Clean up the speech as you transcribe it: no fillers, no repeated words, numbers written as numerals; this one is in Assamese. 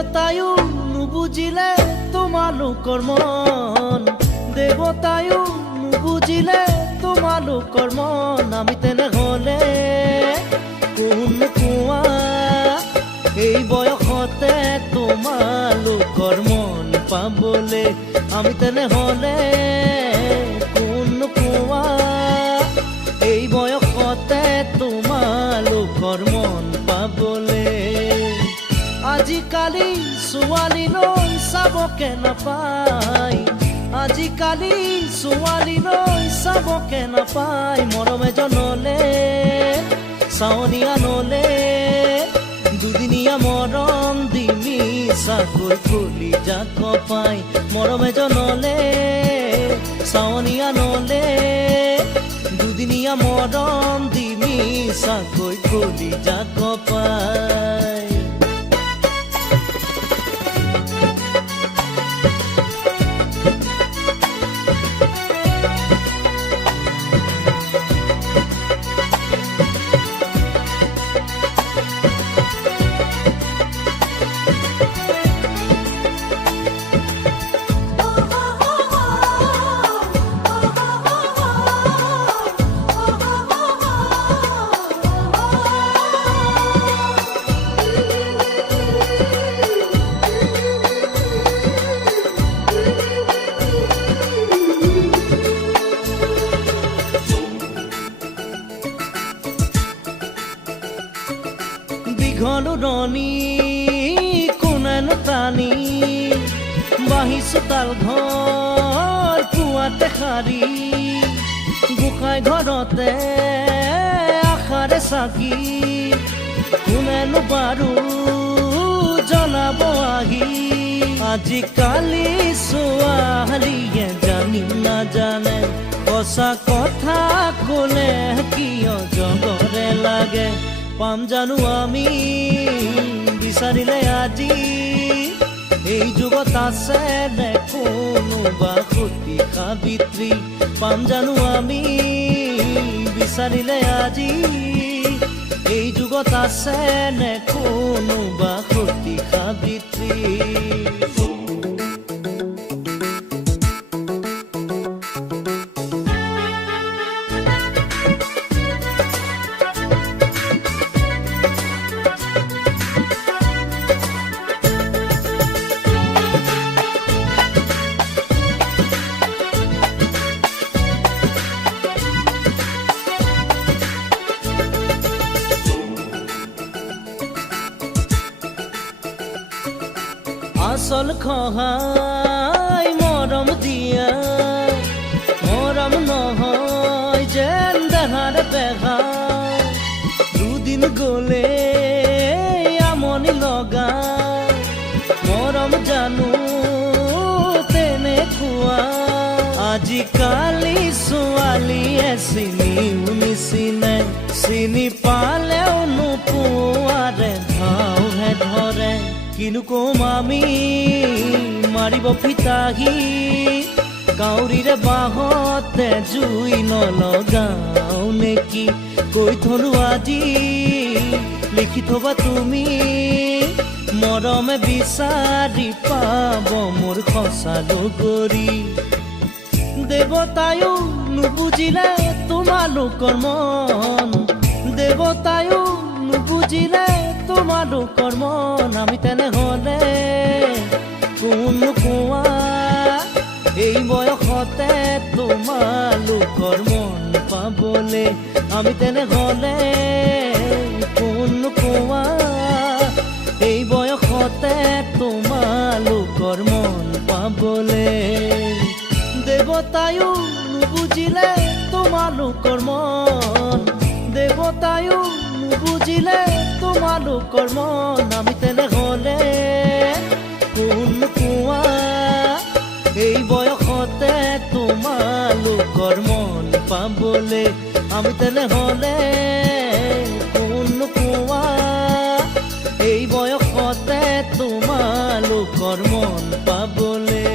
দেৱতায়ো নুবুজিলে তোমালোকৰ মন, দেৱতায়ো নুবুজিলে তোমালোকৰ মন। আমি তেনেহ'লে কোন কোৱা এই বয়সতে তোমালোকৰ মন পাবলে। আমি তেনেহ'লে কোন কোৱা এই বয়সতে তোমালোকৰ মন পাবলে। আজিকালি ছোৱালীলৈ চাবকে নাপায়, আজিকালি ছোৱালীলৈ চাবকে নাপায়। মৰম এজনলে চাৱনি আনলে দুদিনীয়া মৰম দি মিছাকৈ ফুলি যাক পাই। মৰম এজনলে চাৱনি আনলে দুদিনীয়া মৰম দি মিছাকৈ ফুলি যাক পাই। ঘনৰণী কোনেনো টানি বাঢ়িছো তাল ঘৰ পুৱাতে সাৰি। গোসাঁই ঘৰতে আশাৰে চাকি কোনেনো বাৰু জনাব আহি। আজিকালি ছোৱালীয়ে জানি নাজানে সঁচা কথা ক'লে কিয় জগৰে লাগে। পাম জানো আমি বিচাৰিলে আজি এই যুগত আছে নে কোনোবা সতী সাবিত্ৰী। পাম জানো আমি বিচাৰিলে আজি এই যুগত আছে নে কোনোবা সতী সাবিত্ৰী। আচল সহায় মৰম দিয়া, মৰম নহয় যেন দেহাৰ বেহা। দুদিন গ'লে আমনি লগা মৰম জানো তেনেকুৱা। আজিকালি ছোৱালীয়ে চিনিও নিচিনে, চিনি পালেও নোপোৱাৰে ধাওহে ধৰে। কিনো কম আমি মাৰিব ফিতাহি কাউৰীৰে বাঁহতে জুই নলগাও নেকি। কৈ থলো আজি লিখি থবা তুমি মৰমে বিচাৰি পাব মোৰ সঁচা লগৰী। দেৱতায়ো নুবুজিলে তোমালোকৰ মন, দেৱতায়ো নুবুজিলে তোমালোকৰ মন। আমি তেনেহ'লে কোন কোৱা এই বয়সতে তোমালোকৰ মন পাবলে। আমি তেনেহ'লে কোন কোৱা এই বয়সতে তোমালোকৰ মন পাবলে। দেৱতায়ো নুবুজিলে তোমালোকৰ মন, দেৱতায়ো নুবুজিলে তোমালোকৰ মন। আমি তেনেহ'লে কোন কোৱা এই বয়সতে তোমালোকৰ মন পাবলে। আমি তেনেহ'লে কোন কোৱা এই বয়সতে তোমালোকৰ মন পাবলে।